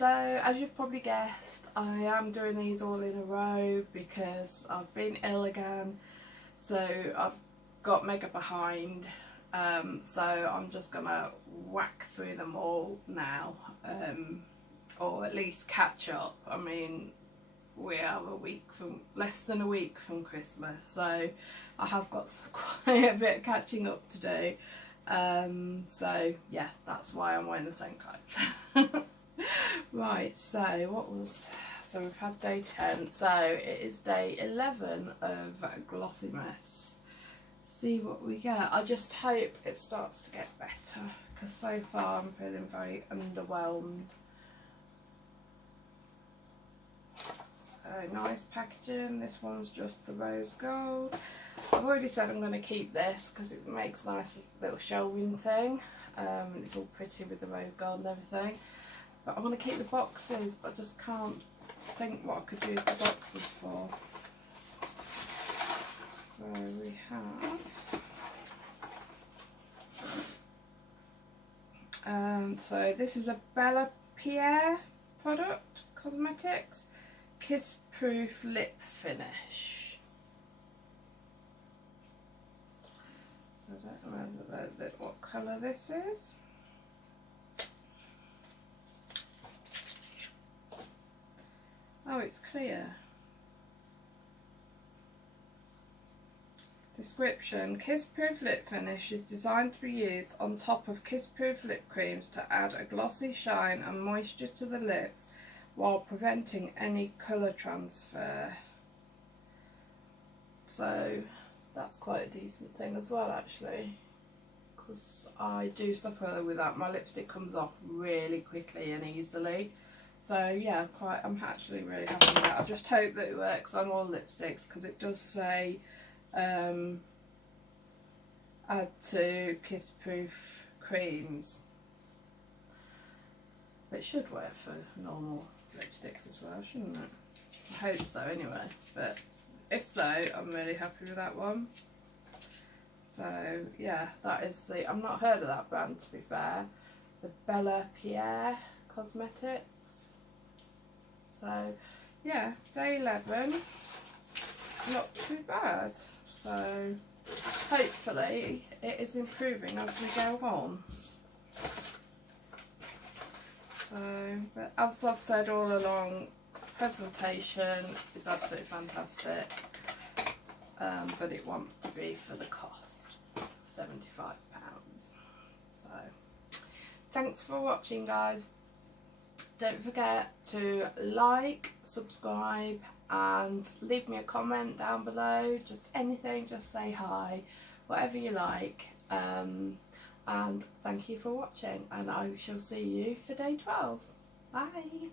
So as you've probably guessed, I am doing these all in a row because I've been ill again, so I've got mega behind, so I'm just gonna whack through them all now, or at least catch up. I mean, we are less than a week from Christmas, so I have got quite a bit of catching up to do. So yeah, that's why I'm wearing the same clothes. Right, so we've had day 10, so it is day 11 of GlossyBox. See what we get. I just hope it starts to get better, because so far I'm feeling very underwhelmed. So nice packaging. This one's just the rose gold. I've already said I'm going to keep this because it makes a nice little shelving thing. It's all pretty with the rose gold and everything. But I want to keep the boxes, but I just can't think what I could use the boxes for. So we have, so this is a Bella Pierre product, cosmetics, kiss proof lip finish. So I don't know what colour this is. Oh, it's clear. Description: kiss proof lip finish is designed to be used on top of kiss proof lip creams to add a glossy shine and moisture to the lips while preventing any colour transfer. So that's quite a decent thing as well, actually, because I do suffer with that. My lipstick comes off really quickly and easily. So yeah, I'm actually really happy with that. I just hope that it works on all lipsticks, because it does say add to kiss proof creams. But it should work for normal lipsticks as well, shouldn't it? I hope so anyway, but if so, I'm really happy with that one. So yeah, that is the, I've not heard of that brand, to be fair, the Bella Pierre Cosmetics. So yeah, day 11, not too bad. So hopefully it is improving as we go on. So, but as I've said all along, presentation is absolutely fantastic, but it wants to be for the cost, £75. So thanks for watching, guys. Don't forget to like, subscribe and leave me a comment down below, just anything, just say hi, whatever you like, and thank you for watching, and I shall see you for day 12. Bye.